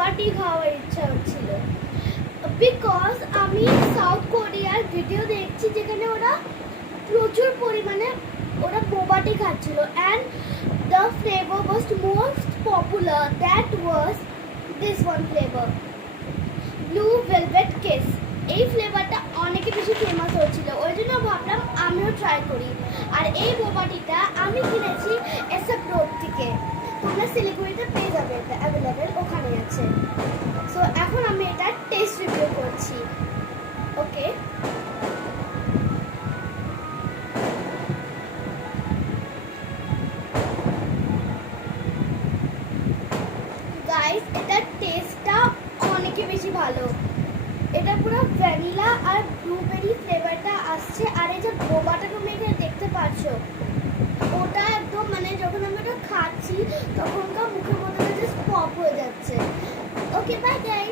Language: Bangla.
বোবাটি খাওয়ার ইচ্ছা হচ্ছিল, বিকজ আমি সাউথ কোরিয়ার ভিডিও দেখছি যেখানে ওরা প্রচুর পরিমাণে ওরা বোবাটি খাচ্ছিল, and the flavour was most popular, that was this one flavour, blue velvet kiss. এই ফ্লেভারটা অনেকে বেশি ফেমাস হচ্ছিল, ওই জন্য ভাবলাম আমিও ট্রাই করি। আর এই বোবাটিটা আমি কিনেছি এসএফ রোড থেকে, তোমরা শিলিগুড়িতে পেয়ে যাবে, এটা অ্যাভেলেবেল ওখানে আছে। সো এখন আমি এটা টেস্ট রিভিউ করছি। ওকে, গাইস এটার টেস্টটা অনেকই বেশি ভালো, এটা পুরো ভ্যানিলা আর ব্লুবেরি ফ্লেভারটা আসছে। আর এই যে বোবাটা তুমি এখানে দেখতে পাচ্ছ, ওটা একদম মানে যখন আমি ওটা খাচ্ছি তখনকার মুখের মধ্যে জাস্ট পপ হয়ে যাচ্ছে। Okay bye guys.